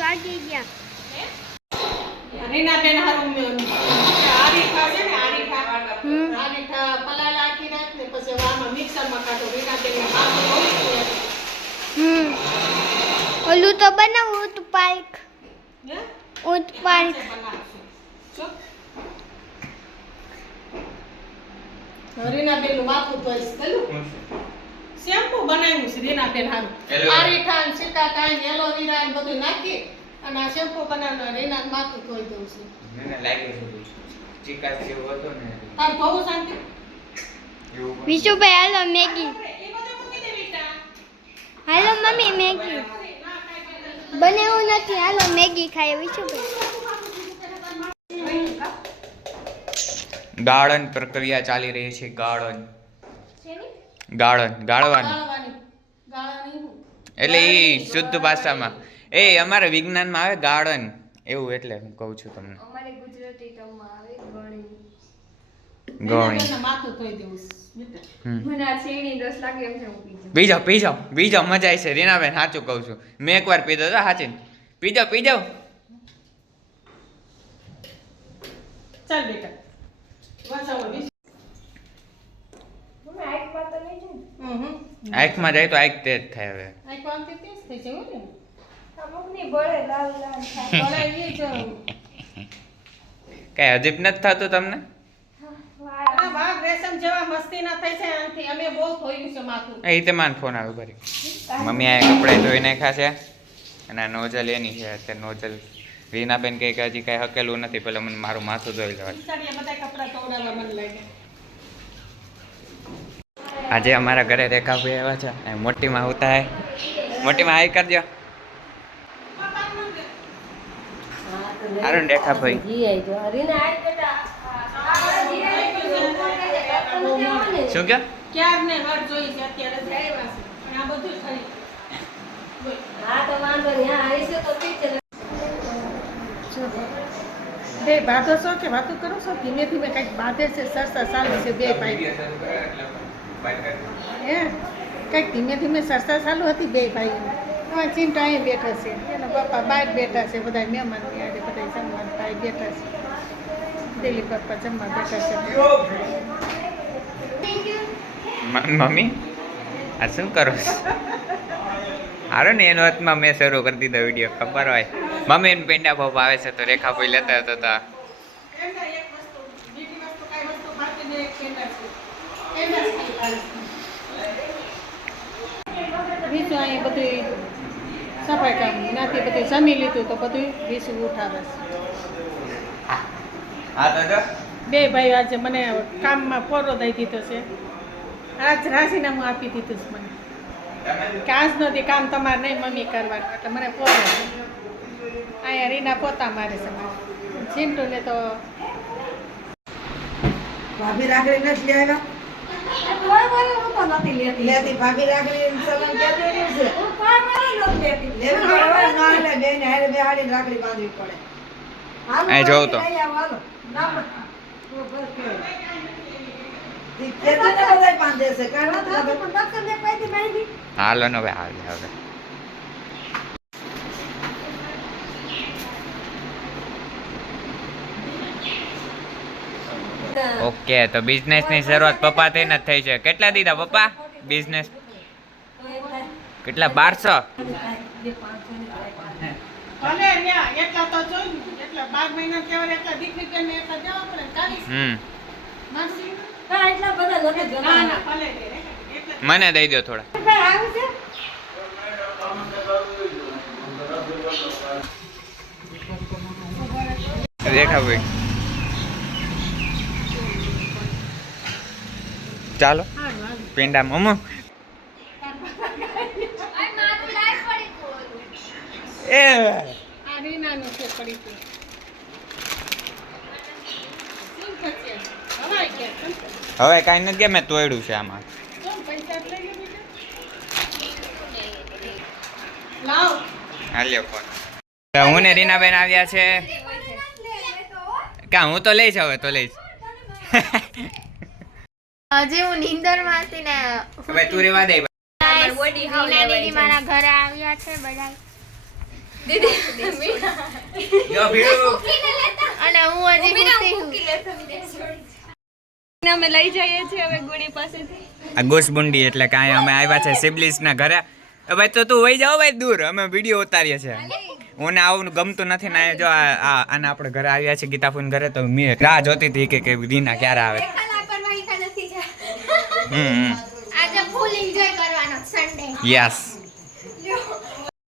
વાગી ગયા. રીનાબેન હારું આરીઠા છે. ને આરીઠા આરીઠા પલાળા આખી રાત ને પછી આમાં મિક્સરમાં કાઢો. રીનાબેન ને હમ. ઓલું તો બનાવું ઉત પાર્ક હે? ઉત પાર્ક રીનાબેનનું માથું પેલું? શેમ્પુ બનાવ્યું છે રીનાબેન હારું. એલોવેરા. આરીઠા ને સીતાકાઈ ને એલોવેરા ને બધું નાખી અને આ શેમ્પુ બનાવીને રીના માથું ધોઈ દઉં છું. મને લાગ્યું છે ચિકાસ જેવું હતું ને. તાર ધોવું શાંતિ? વિશુભાઈ હાલો મેગી. એ બધું મૂકી દે બેટા હાલો મમ્મી મેગી. બનાવું નથી. હાલો મેગી ખાય વિશુભાઈ. ગાળણ પ્રક્રિયા ચાલી રહી છે ગાળણ. ગાળણ ગાળવાની. ગાળવાની. ગાળાની હું. એટલે એ શુદ્ધ ભાષામાં. એ અમારે વિજ્ઞાનમાં આવે ગાળણ એવું એટલે હું કહું છું તમને. અમારે ગુજરાતી ટર્મમાં આવે ગણી. પીજો પીજો પીજો મજા આવી છે રીનાબેન સાચું કહું છું. મેં એકવાર પીધો હતો સાચી પીજો પીજો. ચાલ બેટા વાંચાવો વીસ. મમ્મી આંખમાં તો નહીં જાય ને? હમ હમ. આંખમાં જાય તો આંખ તેજ થાય હવે. આંખો આમથી તેજ થઈ જાય, ને? અમુકની બળે લાલ લાલ થાય. ભલે એ જ. કઈ અજીબ નથી થતું તમને? વાળ આ વાઘ રેશમ જેવા મસ્તી ના થઈ છે આનાથી અમે બહુ ધોયું છે માથું. એ રીતે માન ફોન આવ્યો ભરી. મમ્મી આ કપડાં ધોઈ નાખ્યા છે. અને આ નોઝલ એની છે અત્યારે નોઝલ રીનાબેન કંઈક હજી કાંઈ હકેલું નથી પેલા મને મારું માથું ધોઈ લેવા આજે અમારા ઘરે રેખાભાઈ આવ્યા છે અને મોટીમાં આવતા હે મોટીમાં હાઈ કરજો. આરણ રેખાભાઈ. શું કે બે છો કે વાતો કરો છો? ધીમે ધીમે કંઈક બાંધે છે, સરસા ચાલુ છે, બે ભાઈ હે? કંઈક ધીમે ધીમે સરસા ચાલુ હતી બે ભાઈ હવે ચિંતા અહીં બેઠા છે. એના પપ્પા બહાર બેઠા છે બધા મહેમાન આજે બધા જમવા ભાઈ બેઠા છે. દિલ્હી પપ્પા જમવા બેઠા છે. મમ્મી? આ શું કરો હારો ને એનો હાથમાં મેં શરૂ કરી દીધો વીડિયો ખબર હોય. મમ્મી એને પેંડા બાપ આવે છે તો રેખાભાઈ લેતા હતા તા. એક વસ્તુ બીજી વસ્તુ કાંઈ વસ્તુ બાકી ને એક પેંડા છે. પેંડા ભાવે અહીં બધું સફાઈ કામ નાથી બધું જમી લીધું તો બધું વીસું ઉઠાવે બે ભાઈ આજે મને કામમાં પોરો દઈ દીધો છે. આજ રાજીનામું આપી દીધું છે મને. કે આજ નથી કામ તમારે નહીં મમ્મી કરવાનું એટલે મને પોરો અહીંયા રીના પોતા મારે છે મારે. ચિંટુને તો ભાભી રાખડી નથી લેવા લેતી. ભાભી રાખડી સલન ક્યાંથી રહ્યું છે લેવી પડે ના લે બેન હારે બેહાડી રાખડી બાંધવી પડે. હાલો, અહીં જોઉં તો. હાલો. ના પણ. તો બસ કેવું. ઈ ખેતીને બધાય બાંધે છે કાંઈ નથી ખબર. હાલો ને હવે હાલ હવે ઓકે તો બિઝનેસની શરૂઆત પપ્પા થઈને જ થઈ છે. કેટલા દીધા પપ્પા? બિઝનેસ કેટલા? બારસો? મને દઈ દો થોડા. દેખાવ ને, એટલા બાર મહિના કહેવાય એટલા દીકરી બેનને એટલા દેવા પડે ને ચાલીસ હમ માસી એટલા બધા નથી ના ના ભલે દે રે. એટલા મને દઈ દો થોડા રેખા ભાઈ ચાલો. પેંડા મમ્મો એ? હવે કાંઈ નથી મેં તોડ્યું છે આમાં. હું ને રીનાબેન આવ્યા છે. કા, હું તો લઈશ હવે, તો લઈશ. હજી હું નીંદરમાં હતી ને હવે તું રેવા દે દીદી મારા ઘરે આવ્યા છે બધા અને હું હજી અમે લઈ જઈએ છીએ હવે ગુડી પાસેથી. આ ગોસબુંડી એટલે કાંઈ અમે આવ્યા છે સિબલિસના ઘરે. હવે ભાઈ તો તું વહી જાઓ ભાઈ દૂર. અમે વીડિયો ઉતારીએ છીએ. મને આવું ગમતું નથી ને જો આને આપણે ઘરે આવ્યા છે ગીતાફૂન ઘરે તો મેં રાહ જોતી હતી કે કે દીના ક્યારે આવે. હમ આજે ફૂલ એન્જોય કરવાનો સન્ડે યસ